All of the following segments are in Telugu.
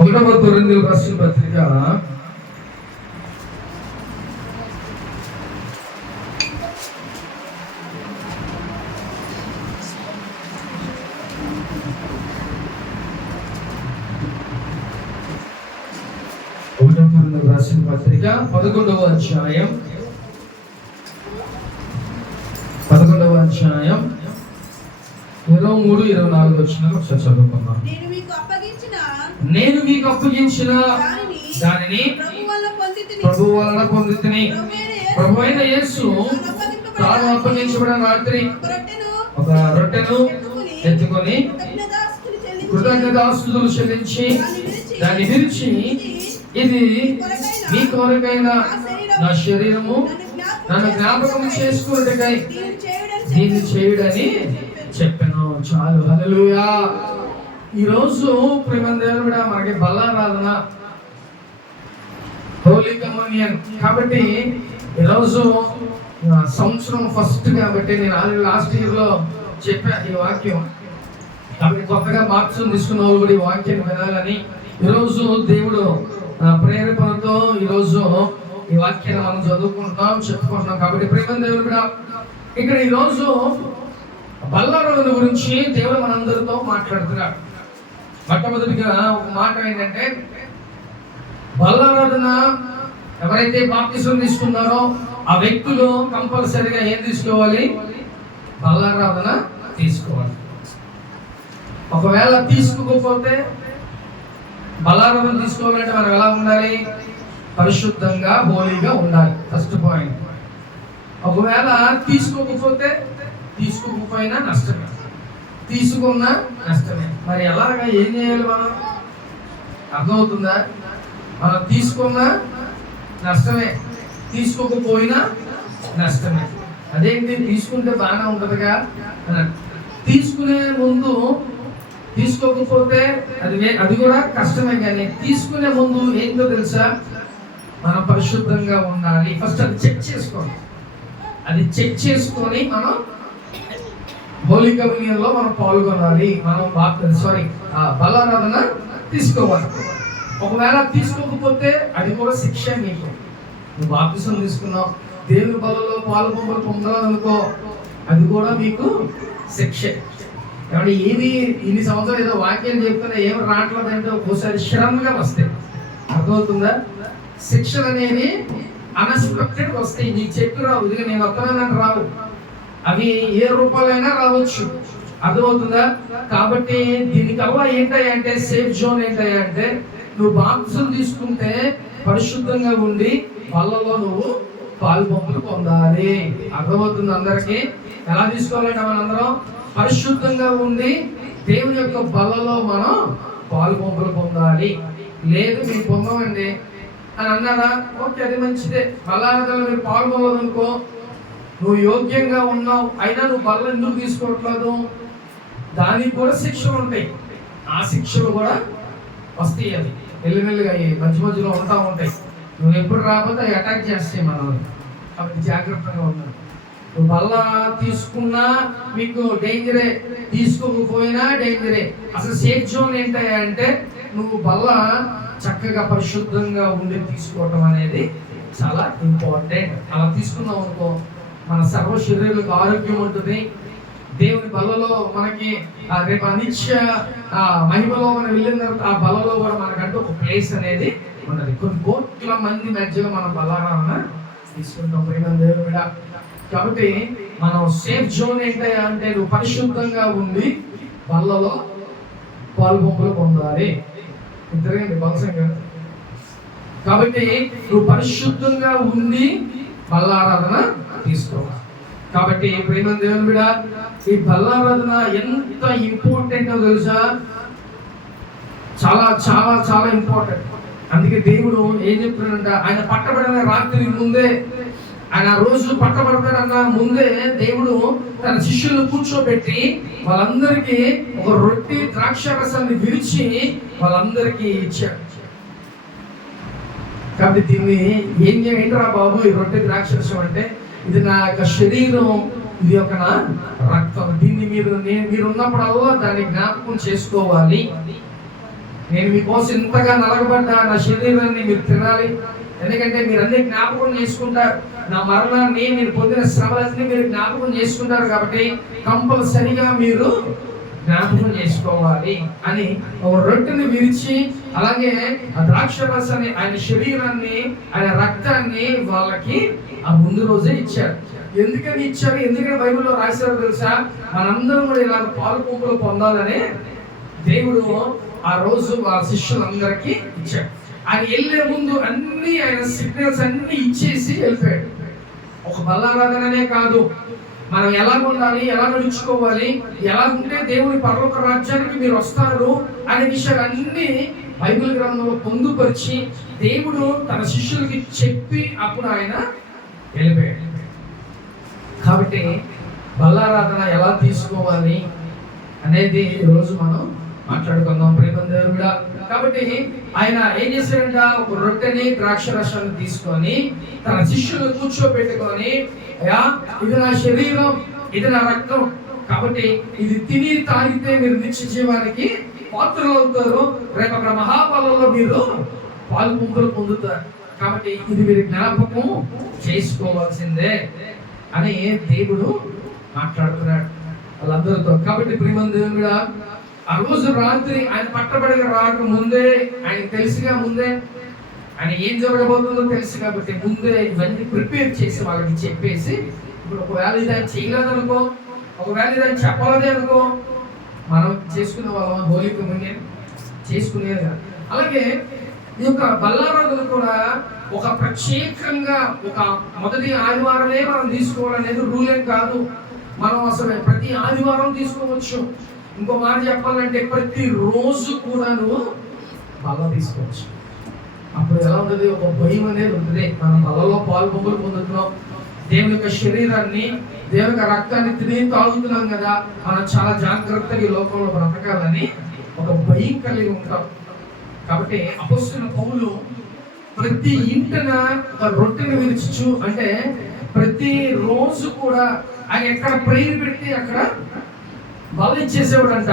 ఒకటవ కొరింథీయులకు రాసిన పత్రిక 11వ అధ్యాయం 23-24 వచనాలు ఒకసారి చదువుకుందాం. నేను మీకు అప్పగించిన దానిని ప్రభువు వలన పొందితిని. ప్రభువైన యేసు తాను అప్పగించబడిన రాత్రి ఒక రొట్టెను ఎత్తుకొని కృతజ్ఞతాస్తుతులు చెల్లించి దాన్ని విరిచి, ఇది మీ కొరకైన నా శరీరము, నన్ను జ్ఞాపకం చేసుకున్నట్టుకై దీన్ని చేయుడని చెప్పాను. చాలు. హల్లెలూయా. ఈరోజు ప్రేమందేవుడు మనకి బల్లారాధన, హోలీ కమ్యూనియన్. కాబట్టి ఈరోజు సంవత్సరం ఫస్ట్ కాబట్టి నేను ఆల్రెడీ లాస్ట్ ఇయర్ లో చెప్పా ఈ వాక్యం. కాబట్టి కొత్తగా మార్క్స్ తీసుకున్న వాళ్ళు కూడా ఈ వాక్యాన్ని వినాలని ఈరోజు దేవుడు ప్రేరేపణతో ఈరోజు ఈ వాక్యాన్ని మనం చదువుకుంటున్నాం, చెప్పుకుంటున్నాం. కాబట్టి ప్రేమందేవుడు కూడా ఇక్కడ ఈరోజు బల్లారాధన గురించి దేవుడు మనందరితో మాట్లాడుతున్నాడు. మొట్టమొదటిగా ఒక మాట ఏంటంటే, బల్లారాధన ఎవరైతే బాప్తిసం తీసుకున్నారో ఆ వ్యక్తులు కంపల్సరిగా ఏం తీసుకోవాలి? బల్లారాధన తీసుకోవాలి. ఒకవేళ తీసుకోకపోతే, బల్లారాధన తీసుకోవాలంటే మనం ఎలా ఉండాలి? పరిశుద్ధంగా, హోలీగా ఉండాలి. First point. ఒకవేళ తీసుకోకపోయినా నష్టమే, తీసుకున్నా నష్టమే. మరి ఎలాగా ఏం చేయాలి? మనం అర్థమవుతుందా? మనం తీసుకున్నా నష్టమే, తీసుకోకపోయినా నష్టమే. అదేంటి? తీసుకుంటే బాగానే ఉంటుందిగా అన్నట్టు. తీసుకునే ముందు తీసుకోకపోతే అది కూడా కష్టమే. కానీ తీసుకునే ముందు ఏంటో తెలుసా? మనం పరిశుద్ధంగా ఉండాలి. ఫస్ట్ అది చెక్ చేసుకోండి. అది చెక్ చేసుకొని మనం హోలీ కమ్యూనియన్ లో మనం పాల్గొనాలి. మనం బల్లారాధన తీసుకోవాలి. ఒకవేళ తీసుకోకపోతే అది కూడా శిక్ష. నీకు నువ్వు బాప్తిసం తీసుకున్నావు, దేవుని బలలో పాల్గొంపులు పొందాలనుకో, అది కూడా మీకు శిక్ష. కాబట్టి ఇన్ని సంవత్సరాలు ఏదో వాక్యం చెప్తున్నా ఏం రావట్లేదంటే ఒకసారి శ్రమగా వస్తాయి. అర్థమవుతుందా? శిక్షలు అనేవి అన్ఎక్స్పెక్టెడ్ వస్తాయి. నీకు చెప్పి రావు, ఇది నేను వస్తున్నానని రావు. అవి ఏ రూపాయలైనా రావచ్చు. అర్థమవుతుందా? కాబట్టి దీనికల్లా ఏంటంటే సేఫ్ జోన్ ఏంటంటే, నువ్వు బాప్తిసం తీసుకుంటే పరిశుద్ధంగా ఉండి వాళ్ళలో నువ్వు పాలుపంపులు పొందాలి. అర్థమవుతుంది అందరికీ? ఎలా తీసుకోవాలంటే మనందరం పరిశుద్ధంగా ఉండి దేవుని యొక్క బలలో మనం పాలుపంపులు పొందాలి. లేదు మేము పొందమండి అని అన్నారా, ఓకే, అది మంచిదే. బల్లారాధనలో మీరు పాల్గొనదనుకో, నువ్వు యోగ్యంగా ఉన్నావు, అయినా నువ్వు బల్ల ఎందుకు తీసుకోవట్లేదు? దానికి కూడా శిక్షలు ఉంటాయి. ఆ శిక్షలు కూడా వస్తాయి. అది మెల్లిమెల్లిగా మధ్యలో ఉంటాయి. నువ్వు ఎప్పుడు రాకపోతే అవి అటాక్ చేస్తాయి మనల్ని. కాబట్టి జాగ్రత్తగా ఉన్నావు. నువ్వు బల్ల తీసుకున్నా మీకు డేంజరే, తీసుకోకపోయినా డేంజరే. అసలు సేఫ్ జోన్ ఏంటంటే నువ్వు బల్ల చక్కగా పరిశుద్ధంగా ఉండి తీసుకోవటం అనేది చాలా ఇంపార్టెంట్. అలా తీసుకున్నావు అనుకో, మన సర్వ శరీరాలకు ఆరోగ్యం ఉంటుంది. దేవుని బలలో మనకి రేపు అనిత్య మహిమలో మనం వెళ్ళిన తర్వాత ఆ బలలో కూడా మనకంటూ ఒక ప్లేస్ అనేది ఉన్నది. కొన్ని కోట్ల మంది మధ్యలో మనం బల్లారాధన తీసుకుంటాం. ప్రేమ దేవుడా. కాబట్టి మనం సేఫ్ జోన్ ఏంటంటే నువ్వు పరిశుద్ధంగా ఉండి బల్లలో పాల్పంపులు పొందాలి. ఇద్దరే బలసంగా. కాబట్టి నువ్వు పరిశుద్ధంగా ఉండి బల్లారాధన తీసుకోవాలి. కాబట్టి ప్రేమ దేవుని బిడ్డ, ఈ బల్లారాధన ఎంత ఇంపార్టెంటో తెలుసా? చాలా చాలా చాలా ఇంపార్టెంట్. అందుకే దేవుడు ఏం చెప్తున్నాడంటే, ఆయన పట్టబడిన రాత్రి ముందే, ఆయన రోజు పట్టబడతాడన్న ముందే దేవుడు తన శిష్యులను కూర్చోబెట్టి వాళ్ళందరికీ ఒక రొట్టె ద్రాక్ష రసాన్ని విరిచి వాళ్ళందరికీ ఇచ్చాడు. కాబట్టి దీన్ని ఏంట్రా బాబు ఈ రొట్టె ద్రాక్ష రసం అంటే, ఇది నా యొక్క శరీరం, ఇది ఒక నా రక్తం. దీన్ని మీరు ఉన్నప్పుడల్లా దాన్ని జ్ఞాపకం చేసుకోవాలి నేను మీకోసం ఇంతగా నలగబడ్డా, నా శరీరాన్ని మీరు తినాలి, ఎందుకంటే మీరు అన్ని జ్ఞాపకం చేసుకుంటారు, నా మరణాన్ని, నేను పొందిన శ్రమలన్నీ మీరు జ్ఞాపకం చేసుకుంటారు, కాబట్టి కంపల్సరిగా మీరు జ్ఞాపకం చేసుకోవాలి అని ఒక రొట్టెని విరిచి, అలాగే ఆ ద్రాక్ష రసాన్ని, ఆయన శరీరాన్ని, ఆయన రక్తాన్ని వాళ్ళకి ఆ ముందు రోజే ఇచ్చారు. ఎందుకని ఇచ్చారు, ఎందుకని బైబిల్లో రాశారు తెలుసా? మనందరం కూడా ఇలాగ పాలు పంపులు పొందాలని దేవుడు ఆ రోజు వాళ్ళ శిష్యులందరికీ ఇచ్చాడు. ఆయన వెళ్ళే ముందు అన్ని ఆయన సిగ్నల్స్ అన్ని ఇచ్చేసి వెళ్ళిపోయాడు. ఒక బల్లారాధననే కాదు, మనం ఎలా ఉండాలి, ఎలా నడుచుకోవాలి, ఎలా ఉంటే దేవుని పరలోక రాజ్యానికి మీరు వస్తారు అనే విషయాలన్నీ బైబిల్ గ్రంథంలో పొందుపరిచి దేవుడు తన శిష్యులకి చెప్పి అప్పుడు ఆయన వెళ్ళిపోయాడు. కాబట్టి బల్లారాధన ఎలా తీసుకోవాలి అనేది ఈరోజు మనం మాట్లాడుకుందాం ప్రేమ దేవుడా. కాబట్టి ఆయన ఏం చేశాడంట, ఒక రొట్టెని ద్రాక్ష రసాన్ని తీసుకొని తన శిష్యులు కూర్చోబెట్టుకొని, ఇది నా శరీరం, ఇది నా రక్తం, కాబట్టి ఇది తిని తాగితే మీరు నిత్య జీవానికి పాత్రలు అవుతారు, రేపు అక్కడ మహాపాలలో మీరు పాలు పంపులు పొందుతారు, కాబట్టి ఇది మీరు జ్ఞాపకం చేసుకోవాల్సిందే అని దేవుడు మాట్లాడుతున్నాడు వాళ్ళందరితో. కాబట్టి ప్రేమ దేవుడా, ఆ రోజు రాత్రి ఆయన పట్టబడిన రాక ముందే ఆయన తెలుసుగా, ముందే ఆయన ఏం జరగబోతుందో తెలుసు, కాబట్టి ముందే ఇవన్నీ ప్రిపేర్ చేసి వాళ్ళకి చెప్పేసి, ఇప్పుడు ఒకవేళ ఇది ఆయన చేయలేదనుకో, ఒకవేళ ఇది ఆయన చెప్పలేదే అనుకో, మనం చేసుకునే వాళ్ళం హోలీ కమ్యూనియన్ చేసుకునేది. అలాగే ఈ యొక్క బల్లారాధన కూడా ఒక ప్రత్యేకంగా ఒక మొదటి ఆదివారమే మనం తీసుకోవాలనేది రూల్ ఏం కాదు. మనం అసలు ప్రతి ఆదివారం తీసుకోవచ్చు. ఇంకో మాట చెప్పాలంటే ప్రతి రోజు కూడా నువ్వు బల్ల తీసుకోవచ్చు. అప్పుడు ఎలా ఉంటుంది, ఒక భయం అనేది ఉంటుంది. మనం బల్లలో పాలు పంపులు పొందుతున్నాం, దేవుని యొక్క శరీరాన్ని, దేవుని యొక్క రక్తాన్ని తిని తాగుతున్నాం కదా, మనం చాలా జాగ్రత్తగా ఈ లోకంలో బ్రతకాలని ఒక భయం కలిగి ఉంటాం. కాబట్టి అపొస్తలుడైన పౌలు ప్రతి ఇంటన ఒక రొట్టెని విరుచు, అంటే ప్రతి రోజు కూడా ఆయన ఎక్కడ ప్రేయర్ పెడితే అక్కడ బల్ల ఇచ్చేసేవాడు అంట.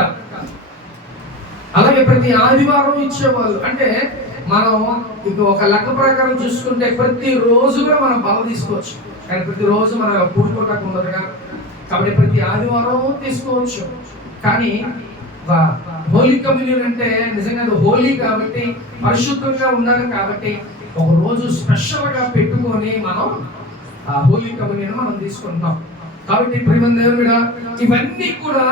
అలాగే ప్రతి ఆదివారం ఇచ్చేవాళ్ళు. అంటే మనం ఇక ఒక లెక్క ప్రకారం చూసుకుంటే ప్రతి రోజు కూడా మనం బల్ల తీసుకోవచ్చు, కానీ ప్రతి రోజు మనం కూడుకోవటానికి ఉండదు కదా, కాబట్టి ప్రతి ఆదివారం తీసుకోవచ్చు. కానీ హోలీ కమ్యూనియన్ అంటే నిజంగా హోలీ కాబట్టి, పరిశుద్ధంగా ఉండాలి కాబట్టి ఒక రోజు స్పెషల్గా పెట్టుకొని మనం ఆ హోలీ కమ్యూనియన్ మనం తీసుకుంటాం. కాబట్టి ప్రేమ దేవుడా, ఇవన్నీ కూడా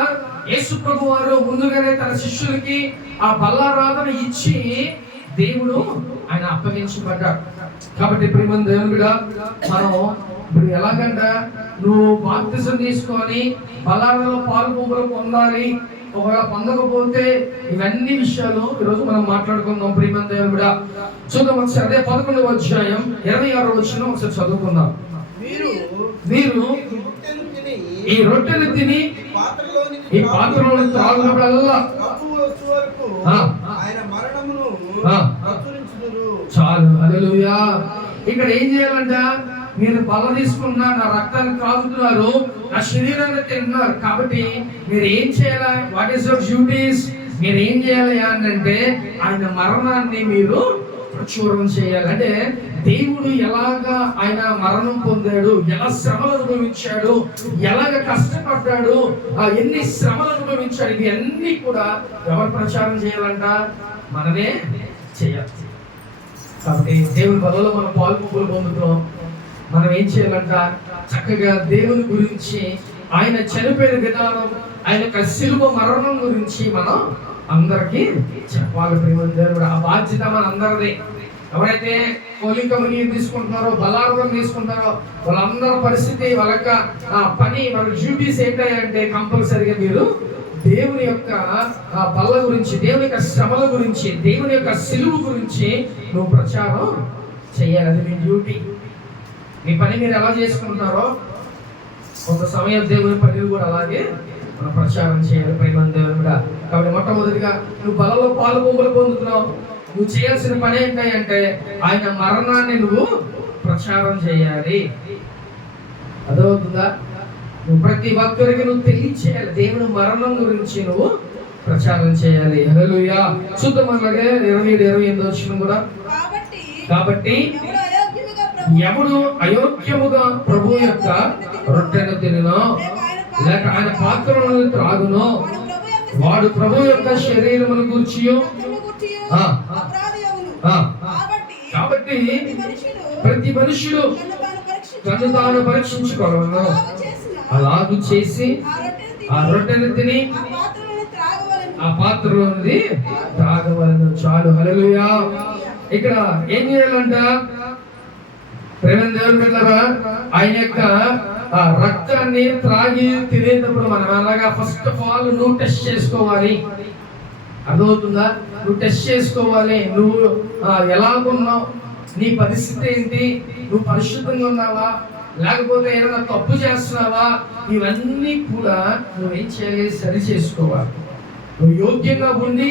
యేసు ప్రభు వారు ముందుగానే తన శిష్యులకి ఆ బల్లారాధన ఇచ్చి దేవుడు ఆయన అప్పగించబడ్డాడు. కాబట్టి ప్రేమ దేవుడా, మనం ఇప్పుడు ఎలాగంట, నువ్వు బాప్తిజం తీసుకొని బల్లారాధనలో పాలు పంపులు పొందాలి, ఒకవేళ పొందకపోతే ఇవన్నీ విషయాలు ఈరోజు మనం మాట్లాడుకుందాం. ప్రేమ దేవుడా, చూద్దాం ఒకసారి అదే 11వ అధ్యాయం 26వ వచనం ఒకసారి చదువుకుందాం. మీరు ఈ రొట్టెలు తిని ఈ పాత్రలో త్రాగునప్పుడల్లా చాలు. హల్లెలూయా. ఇక్కడ ఏం చేయాలంట, మీరు బల్ల తీసుకున్నా, నా రక్తాన్ని త్రాగుతున్నారు, నా శరీరాన్ని తింటున్నారు, కాబట్టి మీరు ఏం చేయాలి, వాట్ ఈస్ యువర్ డ్యూటీస్, మీరు ఏం చేయాలి అంటే ఆయన మరణాన్ని మీరు ప్రచురం చేయాలి. అంటే దేవుడు ఎలాగా ఆయన మరణం పొందాడు, ఎలా శ్రమలు అనుభవించాడు, ఎలాగ కష్టపడ్డాడు, ఎన్ని శ్రమలు అనుభవించాడు, ఇవి అన్ని కూడా ఎవరు ప్రచారం చేయాలంట, మనమే చేయాలి. కాబట్టి దేవుని బలలో మనం పాలు పంపులు పొందుతాం. మనం ఏం చేయాలంట, చక్కగా దేవుని గురించి, ఆయన చనిపోయిన విధానం, ఆయన యొక్క శిలువ మరణం గురించి మనం అందరికీ చెప్పాలి. ప్రేమ దేవుడు, ఆ బాధ్యత మన అందరిది. ఎవరైతే హోలీ కమ్యూనియన్ తీసుకుంటున్నారో, బల్లారాధన తీసుకుంటారో, వాళ్ళందరి పరిస్థితి, వాళ్ళ యొక్క పని, వాళ్ళ డ్యూటీస్ ఏంటంటే కంపల్సరిగా మీరు దేవుని యొక్క బల్ల గురించి, దేవుని యొక్క శ్రమల గురించి, దేవుని యొక్క సిలువ గురించి నువ్వు ప్రచారం చేయాలి. అది మీ డ్యూటీ. మీ పని మీరు ఎలా చేసుకుంటారో కొంత సమయం దేవుని పనులు కూడా అలాగే మనం ప్రచారం చేయాలి. ప్రేమ దేవుని కూడా. కాబట్టి మొట్టమొదటిగా నువ్వు బలలో పాలు పంపులు పొందుతున్నావు, నువ్వు చేయాల్సిన పని ఏంటంటే ఆయన మరణాన్ని నువ్వు ప్రచారం చేయాలి. అదవుతుందా? నువ్వు ప్రతి భక్తుడికి నువ్వు తెలియచేయాలి దేవుని మరణం గురించి నువ్వు ప్రచారం చేయాలి. హల్లెలూయా. చూద్దాం అలాగే 27-28 వచనం కూడా. కాబట్టి ఎవడు అయోగ్యముగా ప్రభు యొక్క రొట్టెను తినునో లేక ఆయన పాత్రలను త్రాగునో వాడు ప్రభు యొక్క శరీరమును గూర్చియు కాబట్టి ప్రతి మనుషుడు తను తాను పరీక్షించుకోవలను. అలాగూ చేసి ఆ రొట్టెను తిని ఆ పాత్రలోనిది త్రాగవలను. చాలు. హల్లెలూయా. ఇక్కడ ఏం చేయాలంట? ప్రేమ దేవుని బిడ్డలారా, ఆయన యొక్క రక్తాన్ని త్రాగి తినేటప్పుడు మనం అలాగా ఫస్ట్ ఆఫ్ ఆల్ నువ్వు టెస్ట్ చేసుకోవాలి. అర్థమవుతుందా? నువ్వు టెస్ట్ చేసుకోవాలి. నువ్వు ఎలాగున్నావు, నీ పరిస్థితి ఏంటి, నువ్వు పరిశుద్ధంగా ఉన్నావా లేకపోతే ఏదైనా తప్పు చేస్తున్నావా, ఇవన్నీ కూడా నువ్వేం చేయాలి? సరి చేసుకోవాలి. నువ్వు యోగ్యంగా ఉండి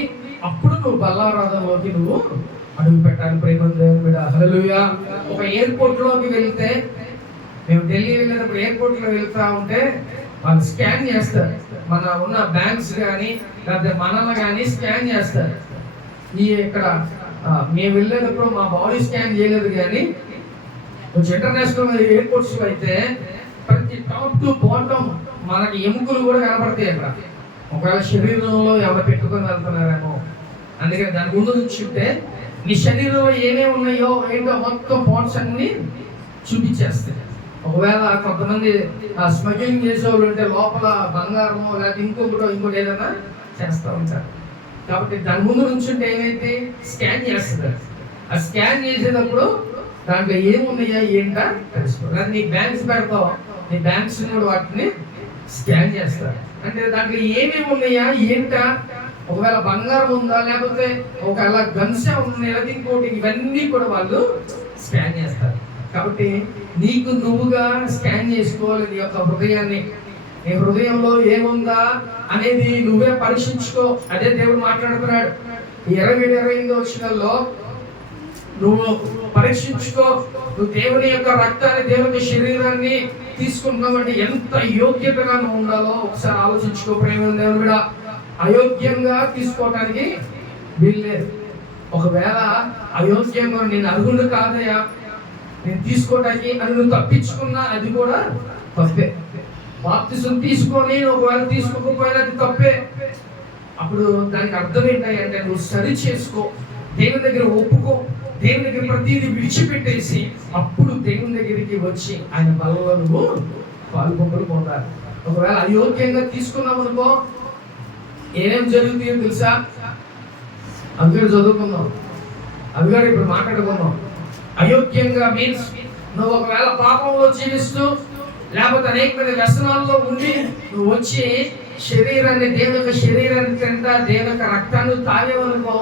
అప్పుడు నువ్వు బల్లారాధనలోకి నువ్వు అడుగు పెట్టాలి. ప్రేమ దేవుని బిడ్డ. హల్లెలూయా. ఒక ఎయిర్పోర్ట్ లోకి వెళ్తే, మేము ఢిల్లీ వెళ్ళినప్పుడు ఎయిర్పోర్ట్ లో వెళ్తా ఉంటే వాళ్ళు స్కాన్ చేస్తారు. మన ఉన్న బ్యాంక్స్ కానీ లేకపోతే మనల్ని కానీ స్కాన్ చేస్తారు. ఈ ఇక్కడ మేము వెళ్ళేటప్పుడు మా బాడీ స్కాన్ చేయలేదు, కానీ కొంచెం ఇంటర్నేషనల్ ఎయిర్పోర్ట్స్ అయితే ప్రతి టాప్ టు బాటమ్ మనకి ఎముకలు కూడా కనపడతాయి. అక్కడ ఒకవేళ శరీరంలో ఎవరు పెట్టుకొని వెళ్తున్నారేమో, అందుకని దాని ముందు నుంచి ఉంటే నీ శరీరంలో ఏమేమి ఉన్నాయో ఏంటో మొత్తం పార్ట్స్ అన్ని చూపించేస్తాయి. ఒకవేళ కొంతమంది స్మగ్లింగ్ చేసేవాళ్ళు ఉంటే లోపల బంగారము లేకపోతే ఇంకోటి ఏదైనా చేస్తూ ఉంటారు. కాబట్టి దాని ముందు నుంచి ఉంటే ఏమైతే స్కాన్ చేస్తారు. ఆ స్కాన్ చేసేటప్పుడు దాంట్లో ఏమున్నాయా ఏంటా తెలుసుకోవాలి. నీ బ్యాంక్స్ పెడతావు, నీ బ్యాంక్స్ కూడా వాటిని స్కాన్ చేస్తారు. అంటే దాంట్లో ఏమేమి ఉన్నాయా ఏంటా, ఒకవేళ బంగారం ఉందా లేకపోతే ఒకవేళ గన్సా ఉన్నాయా ఇంకోటి, ఇవన్నీ కూడా వాళ్ళు స్కాన్ చేస్తారు. కాబట్టి నీకు నువ్వుగా స్కాన్ చేసుకోవాలి నీ యొక్క హృదయాన్ని. నీ హృదయంలో ఏముందా అనేది నువ్వే పరీక్షించుకో. అదే దేవుడు మాట్లాడుతున్నాడు 27-28 వచనాల్లో. నువ్వు పరీక్షించుకో. నువ్వు దేవుని యొక్క రక్తాన్ని, దేవుని శరీరాన్ని తీసుకుంటున్నావంటే ఎంత యోగ్యతగా నువ్వు ఉండాలో ఒకసారి ఆలోచించుకో. ప్రేమ దేవుని కూడా అయోగ్యంగా తీసుకోవటానికి వీల్లేదు. ఒకవేళ అయోగ్యంగా నేను అర్హుడు కాదయా నేను తీసుకోవటానికి అని నువ్వు తప్పించుకున్నా అది కూడా తప్పే. బాప్తిసం తీసుకొని ఒకవేళ తీసుకోకపోయినా అది తప్పే. అప్పుడు దానికి అర్థం ఏంటంటే నువ్వు సరి చేసుకో, దేవుని దగ్గర ఒప్పుకో, దేవుని దగ్గర ప్రతిదీ విడిచిపెట్టేసి అప్పుడు దేవుని దగ్గరికి వచ్చి ఆయన బలంలో నువ్వు పాల్పొంపులు పొందాలి. ఒకవేళ అయోగ్యంగా తీసుకున్నావు అనుకో ఏమేం జరుగుతుందో తెలుసా? అందుకని చదువుకుందాం, అందుకని ఇప్పుడు మాట్లాడుకుందాం. అయోగ్యంగా మీన్స్ నువ్వు ఒకవేళ పాపంలో జీవిస్తూ లేకపోతే అనేకమైన వ్యసనాల్లో ఉండి నువ్వు వచ్చి శరీరాన్ని, దేవుని యొక్క శరీరాన్ని తింటా, దేవుని యొక్క రక్తాన్ని తాగేవనుకో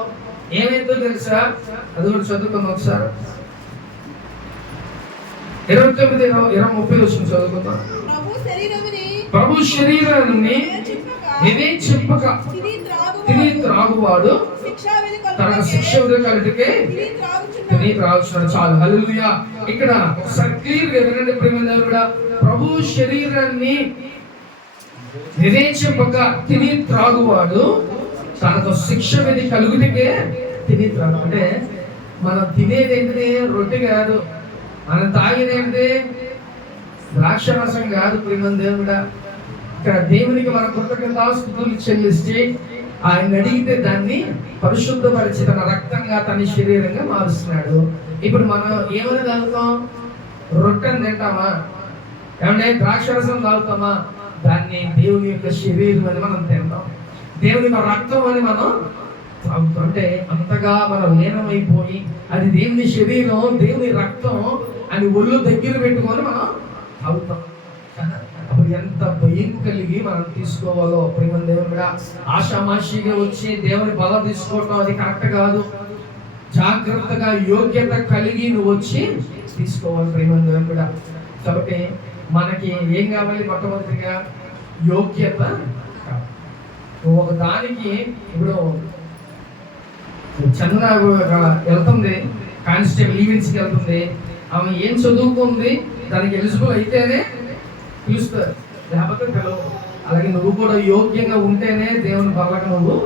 ఏమైందో తెలుసా? అది కూడా చదువుకుందాం ఒకసారి. 29-30 వచ్చిన చదువుకుందాం. ప్రభు శరీరాన్ని వివేచింపక తిని త్రాగువాడు తన శిక్ష కలిటికే తిని త్రాగుచున్నాడు. చాలు. హల్లెలూయా. ఇక్కడ ఒకసారి క్లియర్గా వినండి ప్రేమ. ప్రభు శరీరాన్ని వివేచింపక తిని త్రాగువాడు తనకు శిక్ష విధి కలుగుటికే తిని త్రాగు. అంటే మనం తినేది ఏంటిది? రొట్టె కాదు. మనం తాగేది ఏంటి? ద్రాక్ష రసం కాదు. ప్రేమ దేవుడా, ఇక్కడ దేవునికి మన కృతజ్ఞతాస్తుతులు చెల్లిస్తే ఆయన అడిగితే దాన్ని పరిశుద్ధపరిచి తన రక్తంగా తన శరీరంగా మారుస్తున్నాడు. ఇప్పుడు మనం ఏమైనా తాగుతాం? రొట్టెని తింటామా? ఏమంటే ద్రాక్షరసం తాగుతామా? దాన్ని దేవుని యొక్క శరీరం అని మనం తింటాం, దేవుని యొక్క రక్తం అని మనం తాగుతాం. అంటే అంతగా మనం లీనమైపోయి అది దేవుని శరీరం, దేవుని రక్తం అని ఒళ్ళు దగ్గర పెట్టుకొని మనం తాగుతాం. అప్పుడు ఎంత భయం కలిగి మనం తీసుకోవాలో ప్రేమ దేవుని కూడా. ఆషామాషిగా వచ్చి దేవుని బలం తీసుకోవటం అది కరెక్ట్ కాదు. జాగ్రత్తగా యోగ్యత కలిగి నువ్వు వచ్చి తీసుకోవాలి ప్రేమ దేవుని కూడా. కాబట్టి మనకి ఏం కావాలి? మొట్టమొదటిగా యోగ్యత. నువ్వు ఒక దానికి ఇప్పుడు చంద్ర వెళ్తుంది, కానిస్టేబుల్ ఈవెంట్స్కి వెళ్తుంది, ఆమె ఏం చదువుకుంది దానికి ఎలిజిబుల్ అయితేనే పిలుస్తారు, లేకపోతే పిలవరు. అలాగే నువ్వు కూడా యోగ్యంగా ఉంటేనే దేవుని బల్లగా నువ్వు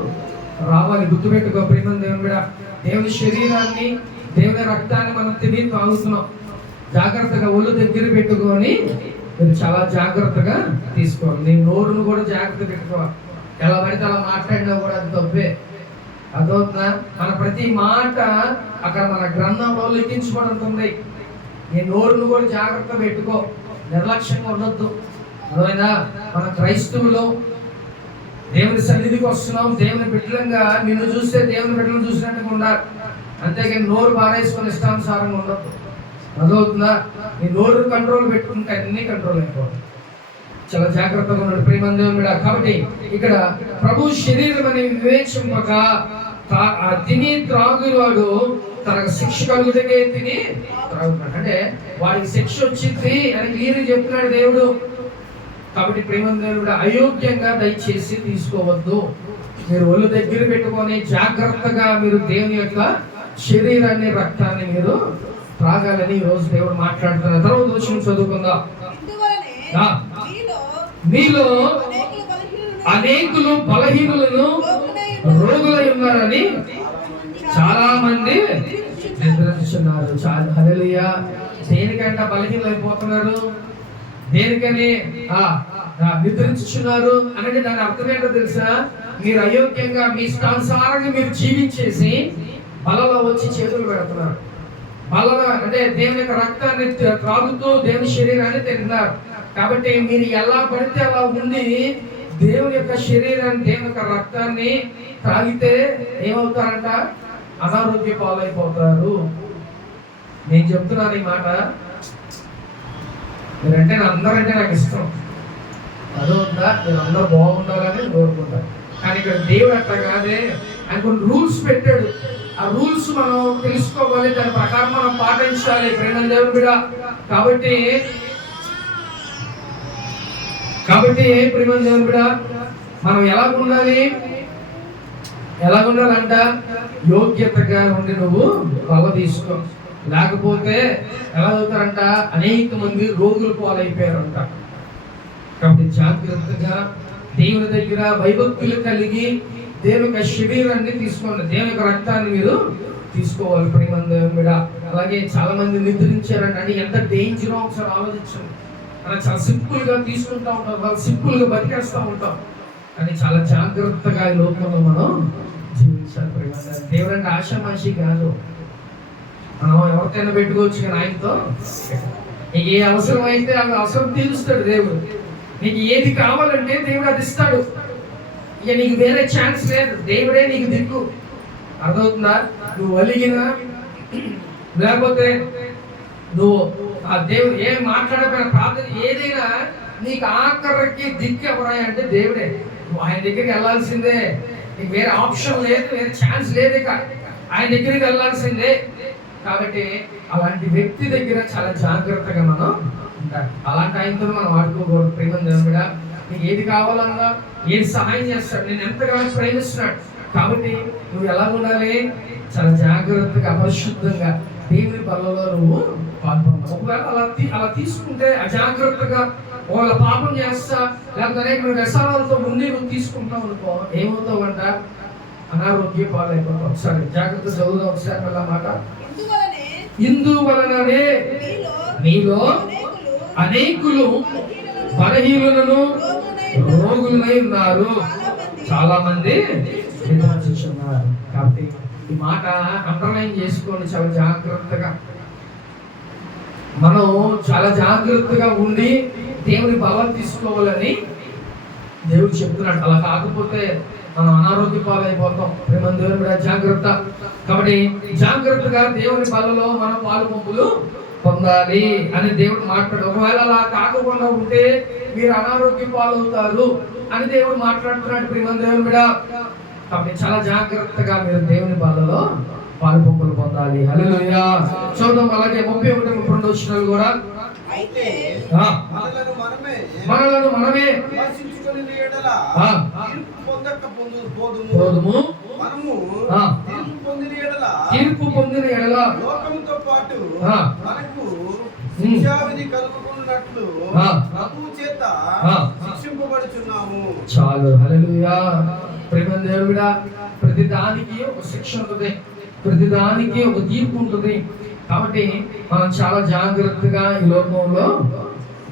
రావాలి. గుర్తుపెట్టుకో ప్రియమైన దేవుని బిడ్డ, దేవుని శరీరాన్ని దేవుని రక్తాన్ని మనం తిని తాగుతున్నాం. జాగ్రత్తగా ఒళ్ళు దగ్గర పెట్టుకొని మీరు చాలా జాగ్రత్తగా తీసుకోవాలి. నీ నోరును కూడా జాగ్రత్త పెట్టుకోవాలి. ఎలా పడితే అలా మాట్లాడినా కూడా అది తప్పే. అదవుతుందా? మన ప్రతి మాట అక్కడ మన గ్రంథంలో లిఖించబడుతుంది. నీ నోరును కూడా జాగ్రత్త పెట్టుకో, నిర్లక్ష్యంగా ఉండొద్దు. అర్థమైందా? మన క్రైస్తవులు దేవుని సన్నిధికి వస్తున్నాం, దేవుని బిడ్డలంగా నిన్ను చూస్తే దేవుని బిడ్డలను చూసినట్టుగా ఉండాలి. అంతేగాని నోరు బారేసుకొని ఇష్టానుసారంగా ఉండొద్దు. అదవుతుందా? నీ నోరు కంట్రోల్ పెట్టుకుంటే అన్ని కంట్రోల్ అయిపోతుంది. చాలా జాగ్రత్తగా ఉన్నాడు ప్రియమైన దేవుని బిడ్డ. కాబట్టి ఇక్కడ ప్రభు శరీరం అని వివేచింపక తిని త్రాగువాడు తనకు శిక్ష కలుగుటకే తిని త్రాగుతాడు. అంటే వాడికి శిక్ష వచ్చింది అని క్లియర్ చెప్తున్నాడు దేవుడు. కాబట్టి ప్రియమైన దేవుని బిడ్డ, అయోగ్యంగా దయచేసి తీసుకోవద్దు. మీరు ఒళ్ళు దగ్గర పెట్టుకొని జాగ్రత్తగా మీరు దేవుని యొక్క శరీరాన్ని రక్తాన్ని మీరు త్రాగాలని ఈ రోజు దేవుడు మాట్లాడుతున్నారు. తర్వాత వచనం చదువుకుందాం. మీలో అనేకులు బలహీనులను రోగులై ఉన్నారని చాలా మంది నిద్రించున్నారు. హల్లెలూయా. దేనికంటే బలహీనులు అయిపోతున్నారు, దేనికని నిద్రించున్నారు అంటే దాని అర్థం ఏంటో తెలుసా? మీరు అయోగ్యంగా మీ ఇష్టానుసారంగా మీరు జీవించేసి బలలో వచ్చి చేతులు పెడుతున్నారు. బలగా అంటే దేవుని యొక్క రక్తాన్ని త్రాగుతూ దేవుని శరీరాన్ని తింటున్నారు. కాబట్టి మీరు ఎలా పడితే అలా ఉండి దేవుని యొక్క శరీరాన్ని దేవుని యొక్క రక్తాన్ని తాగితే ఏమవుతారంట? అనారోగ్య పాలైపోతారు. నేను చెప్తున్నాను ఈ మాట. మీరంటే అందరంటే నాకు ఇష్టం, అదవుతుందా? మీరు అందరూ బాగుండాలని కోరుకుంటారు. కానీ ఇక్కడ దేవుడు అట్లా కాదే, ఆయన కొన్ని రూల్స్ పెట్టాడు. ఆ రూల్స్ మనం తెలుసుకోవాలి, దాని ప్రకారం మనం పాటించాలి ప్రేమ దేవుని బిడ్డ. కాబట్టి ప్రేమ దేవుని బిడ్డ, మనం ఎలాగుండాలంట? యోగ్యతగా ఉండి నువ్వు బల తీసుకో. లేకపోతే ఎలా అవుతారంట? అనేక మంది రోగులు పాలైపోయారంట. కాబట్టి జాగ్రత్తగా దేవుని దగ్గర భయభక్తులు కలిగి దేవుని యొక్క శరీరాన్ని తీసుకోండి, దేవుని యొక్క రక్తాన్ని మీరు తీసుకోవాలి ప్రేమ దేవుని బిడ్డ. అలాగే చాలా మంది నిద్రించారంట. అంటే ఎంత డేంజరో ఒకసారి ఆలోచించండి. అలా చాలా సింపుల్ గా తీసుకుంటా ఉంటాం, వాళ్ళు సింపుల్ గా బతికేస్తూ ఉంటాం. కానీ చాలా జాగ్రత్తగా ఈ లోకంలో మనం జీవించాలి ప్రేమ. దేవుడు అంటే ఆశామాషి కాదు. మనం ఎవరికైనా పెట్టుకోవచ్చు, కానీ ఆయనతో నీకు ఏ అవసరం అయితే ఆ అవసరం తీరుస్తాడు దేవుడు. నీకు ఏది కావాలంటే దేవుడు అది ఇస్తాడు. ఇక నీకు వేరే ఛాన్స్ లేదు, దేవుడే నీకు దిక్కు. అర్థమవుతుందా? నువ్వు అలిగినా లేకపోతే నువ్వు ఆ దేవుడు ఏం మాట్లాడకపోయినా ప్రార్థన ఏదైనా నీకు ఆఖరికి దిక్కు ఎవరాయి అంటే దేవుడే. నువ్వు ఆయన దగ్గరికి వెళ్ళాల్సిందే, నీకు వేరే ఆప్షన్ లేదు, వేరే ఛాన్స్ లేదు. ఇక ఆయన దగ్గరికి వెళ్ళాల్సిందే. కాబట్టి అలాంటి వ్యక్తి దగ్గర చాలా జాగ్రత్తగా మనం ఉండాలి. అలాంటి ఆయనతో మనం ఆడుకోకూడదు ప్రేమ దేవుడా. నీకు ఏది కావాలన్నా ఏది సహాయం చేస్తాడు, నేను ఎంతగానో ప్రేమిస్తున్నాడు. కాబట్టి నువ్వు ఎలా ఉండాలి? చాలా జాగ్రత్తగా పరిశుద్ధంగా దేవుని బలలో నువ్వు పాల్పొందావు. ఒకవేళ అలా తీసుకుంటే అజాగ్రత్తగా ఒకవేళ పాపం చేస్తా లేకపోతే అనేక వ్యసనాలతో ఉండి నువ్వు తీసుకుంటావు అనుకో, ఏమవుతావంట? అనారోగ్య పాలైపోతావు. ఒకసారి జాగ్రత్త చదువుదాం ఒకసారి మళ్ళా మాట. ఇందువలననే మీలో అనేకులు బలహీనులను రోగులై ఉన్నారు, చాలా మంది నిద్రించుచున్నారు. కాబట్టి ఈ మాట అండర్లైన్ చేసుకోండి చాలా జాగ్రత్తగా. మనం చాలా జాగ్రత్తగా ఉండి దేవుని బలం తీసుకోవాలని దేవుడు చెప్తున్నాడు. అలా కాకపోతే మనం అనారోగ్య పాలైపోతాం. ప్రేమ దేవుని కూడా జాగ్రత్త. కాబట్టి జాగ్రత్తగా దేవుని బలలో మనం పాలు పంపులు పొందాలి అని దేవుడు మాట్లాడు. ఒకవేళ అలా కాకుండా ఉంటే మీరు అనారోగ్య పాలవుతారు అని దేవుడు మాట్లాడుతున్నాడు ప్రేమ దేవుని కూడా. కాబట్టి చాలా జాగ్రత్తగా మీరు దేవుని బలలో పాలు పంపులు పొందాలి. హల్లెలూయా. చూద్దాం అలాగే 31-32 వచనాలు కూడా. మనలను మనమే తీర్పు పొందిన ఎడల లోకముతో పాటు మనకు శిక్షావిధి కలుగుకున్నట్లు ప్రభువు చేత శిక్ష రక్షింపబడుచున్నాము. చాలు. హల్లెలూయా. ప్రేమ దేవుడా, ప్రతి దానికి ఒక శిక్ష ఉంటుంది, ప్రతి దానికి ఒక తీర్పు ఉంటుంది. కాబట్టి మనం చాలా జాగ్రత్తగా ఈ లోకంలో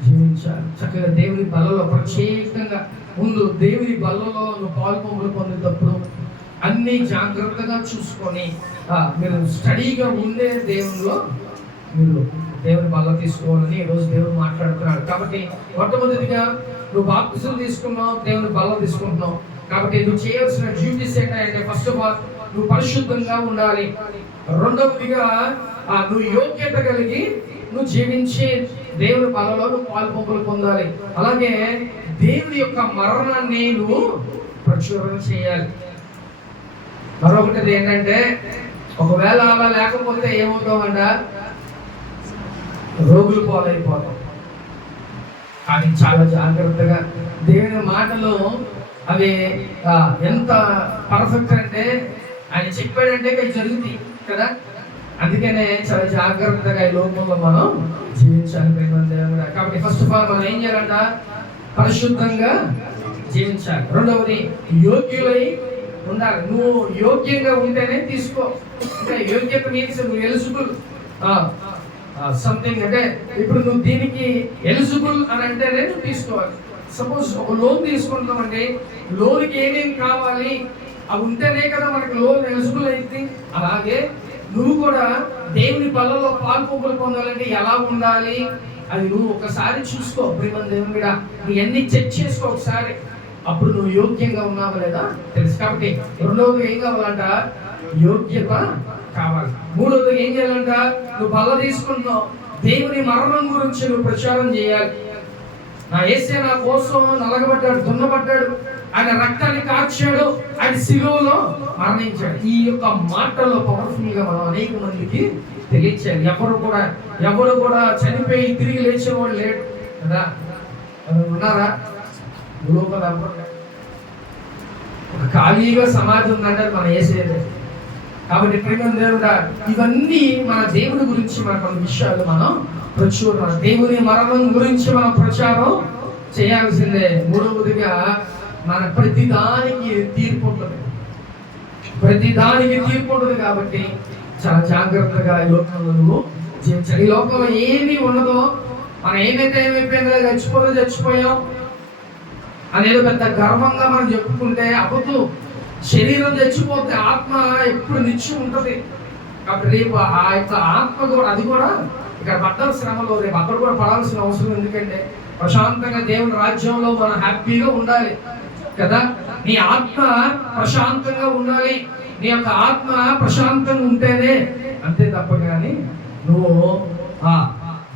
జీవించాలి. చక్కగా దేవుని బలలో ప్రత్యేకంగా ముందు దేవుని బలలో నువ్వు పాల్పొంగులు పొందేటప్పుడు అన్ని జాగ్రత్తగా చూసుకొని మీరు స్టడీగా ఉండే దేవునిలో మీరు దేవుని బల్ల తీసుకోవాలని ఈరోజు దేవుడు మాట్లాడుతున్నాడు. కాబట్టి మొట్టమొదటిగా నువ్వు బాప్తిసం తీసుకున్నావు, దేవుని బల్ల తీసుకుంటున్నావు. కాబట్టి నువ్వు చేయాల్సిన డ్యూటీస్ ఏంటంటే ఫస్ట్ ఆఫ్ ఆల్ నువ్వు పరిశుద్ధంగా ఉండాలి. రెండవదిగా నువ్వు యోగ్యత కలిగి నువ్వు జీవించే దేవుని బలలో నువ్వు పాల్పొంపులు పొందాలి. అలాగే దేవుని యొక్క మరణాన్ని నువ్వు ప్రచురణ చేయాలి. మరొకటి ఏంటంటే ఒకవేళ అలా లేకపోతే ఏమవుతామంట, రోగులు పాలైపోతాం. కానీ చాలా జాగ్రత్తగా దేవుని మాటలు అవి ఎంత పర్ఫెక్ట్ అంటే ఆయన చెప్పాడంటే అవి జరుగుతాయి కదా. అందుకనే చాలా జాగ్రత్తగా ఈ లోకంలో మనం జీవించాలి. కాబట్టి ఫస్ట్ ఆఫ్ ఆల్ మనం ఏం చేయాలంట, పరిశుద్ధంగా జీవించాలి. రెండవది యోగ్యులై ఉండాలి. నువ్వు యోగ్యంగా ఉంటేనే తీసుకో. అంటే యోగ్యత మీన్స్ నువ్వు ఎలిజిబుల్ సంథింగ్. అంటే ఇప్పుడు నువ్వు దీనికి ఎలిజిబుల్ అని అంటేనే నువ్వు తీసుకోవాలి. సపోజ్ ఒక లోన్ తీసుకుంటామంటే లోన్కి ఏమేమి కావాలి అవి ఉంటేనే కదా మనకి లోన్ ఎలిజిబుల్ అయింది. అలాగే నువ్వు కూడా దేవుని బలలో పాల్పొంగులు పొందాలంటే ఎలా ఉండాలి అది నువ్వు ఒకసారి చూసుకో. ప్రేమ దేవుని మీద నువ్వు ఎన్ని చెక్ చేసుకో ఒకసారి, అప్పుడు నువ్వు యోగ్యంగా ఉన్నావా లేదా తెలుసు. కాబట్టి రెండవది ఏం కావాలంట, యోగ్యత కావాలి. మూడవది ఏం చేయాలంట, నువ్వు బల్ల తీసుకుంటున్నావు, దేవుని మరణం గురించి నువ్వు ప్రచారం చేయాలి. నా యేసే నా కోసం నలగబడ్డాడు, దున్నబడ్డాడు, ఆయన రక్తాన్ని కార్చాడు, ఆయన శిలువలో మరణించాడు. ఈ యొక్క మాటల్లో పవర్ఫుల్ గా మనం అనేక మందికి తెలియచేయాలి. ఎవరు కూడా చనిపోయి తిరిగి లేచేవాడు లేడు కదా. ఉన్నారా? లోపల ఒక ఖాళీగా సమాజం ఉందంటే మన యేసే. కాబట్టి ప్రేమ దేవుడా, ఇవన్నీ మన దేవుడి గురించి మన కొన్ని విషయాలు మనం ప్రచురణ, దేవుని మరణం గురించి మనం ప్రచారం చేయాల్సిందే. మూడవదిగా మన ప్రతిదానికి తీర్పు ఉంటుంది, ప్రతిదానికి తీర్పు ఉంటుంది. కాబట్టి చాలా జాగ్రత్తగా ఈ లోకంలో నువ్వు జీవించాలి. ఈ లోకంలో ఏమీ ఉండదో, మనం ఏమైపోయిందో చచ్చిపోయాం అనేది పెద్ద గర్వంగా మనం చెప్పుకుంటే అవ్వదు. శరీరం చచ్చిపోతే ఆత్మ ఎప్పుడు నిత్యం ఉంటుంది. కాబట్టి రేపు ఆ యొక్క ఆత్మ కూడా అది కూడా ఇక్కడ పడ్డ శ్రమలో రేపు అక్కడ కూడా పడాల్సిన అవసరం. ఎందుకంటే ప్రశాంతంగా దేవుని రాజ్యంలో మనం హ్యాపీగా ఉండాలి కదా. నీ ఆత్మ ప్రశాంతంగా ఉండాలి. నీ యొక్క ఆత్మ ప్రశాంతంగా ఉంటేనే అంతే తప్ప కానీ నువ్వు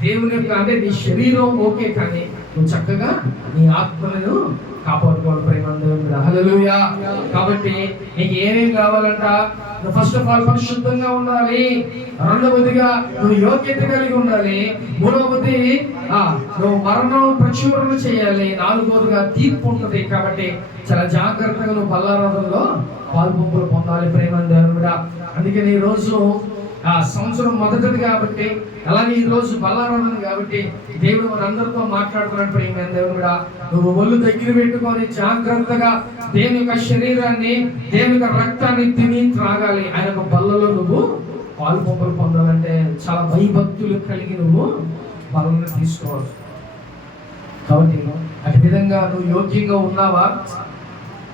దేవుని యొక్క అంటే నీ శరీరం ఓకే, కానీ నువ్వు చక్కగా నీ ఆత్మను కాపాడుకోవాలి. ప్రేమ హల్లెలూయా. కాబట్టి నీకు ఏమేమి కావాలంట, నువ్వు ఫస్ట్ ఆఫ్ ఆల్ పరిశుద్ధంగా ఉండాలి. రెండవదిగా నువ్వు యోగ్యత కలిగి ఉండాలి. మూడవది నువ్వు మరణం ప్రచురణ చేయాలి. నాలుగవదిగా తీర్పు ఉంటుంది. కాబట్టి చాలా జాగ్రత్తగా నువ్వు బల్లారాధనలో పాల్పొంపులు పొందాలి. ప్రేమ దేవుడా, అందుకని ఈ రోజు సంవత్సరం మొదటిది కాబట్టి, అలాగే ఈ రోజు బల్లారాధన కాబట్టి దేవుడు మన అందరితో మాట్లాడుతున్నాడు. ప్రేమ దేవుడా, నువ్వు ఒళ్ళు దగ్గర పెట్టుకొని జాగ్రత్తగా దేవుని యొక్క శరీరాన్ని, దేవుని యొక్క రక్తాన్ని తిని త్రాగాలి. ఆయన యొక్క బల్లలో నువ్వు పాల్పొంపులు పొందాలంటే చాలా భయభక్తులు కలిగి నువ్వు బలను తీసుకోవాలి. కాబట్టి అటు విధంగా నువ్వు యోగ్యంగా ఉన్నావా?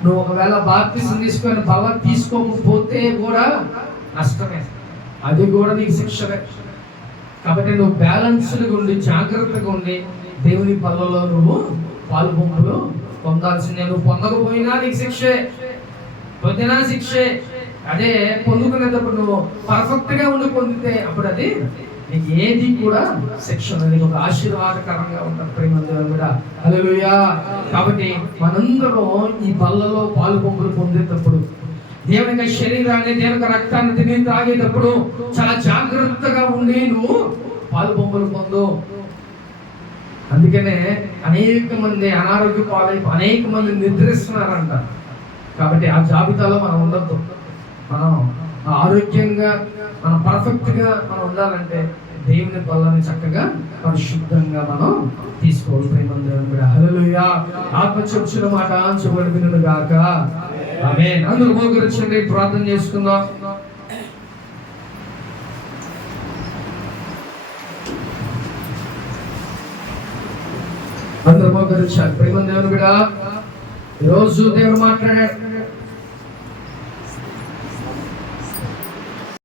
నువ్వు ఒకవేళ బాప్తిసం తీసుకొని బలం తీసుకోకపోతే కూడా నష్టమే, అది కూడా నీకు శిక్షమే. కాబట్టి నువ్వు బ్యాలెన్స్డ్గా ఉండి జాగ్రత్తగా ఉండి దేవుని బలలో నువ్వు పాల్పొంపులు పొందాల్సిందే. నువ్వు పొందకపోయినా నీకు శిక్షే, పొందినా శిక్షే. అదే పొందుకునేటప్పుడు నువ్వు పర్ఫెక్ట్గా ఉండి పొందితే అప్పుడు అది నీకు ఏది కూడా శిక్షణ, నీకు ఒక ఆశీర్వాదకరంగా ఉంటుంది. ప్రేమ కూడా హల్లెలూయా. కాబట్టి మనందరం ఈ బల్లలో పాల్పొంపులు పొందేటప్పుడు, దేవుని శరీరాన్ని, దేవుని రక్తాన్ని తిని తాగేటప్పుడు చాలా జాగ్రత్తగా ఉండి నువ్వు పాల్పొంపులు పొందు. అందుకనే అనేక మంది అనారోగ్య పాలైపు అనేక మంది నిద్రిస్తున్నారంట. కాబట్టి ఆ జాబితాలో మనం ఉండొద్దు. మనం ఆరోగ్యంగా మనం పర్ఫెక్ట్గా మనం ఉండాలంటే దేవుని బలాన్ని చక్కగా పరిశుద్ధంగా మనం తీసుకోవాలి. ప్రేమందరం కూడా హల్లెలూయా. ఆత్మ చెప్పుచున్న మాట చెవులు వినును గాక. ఆమేన్. అందరూ మోకరించండి, ప్రార్థన చేసుకుందాం. అందరూ మోకరించాలి. ప్రేమ దేవుని బిడ్డ, ఈరోజు దేవుడు మాట్లాడాడు.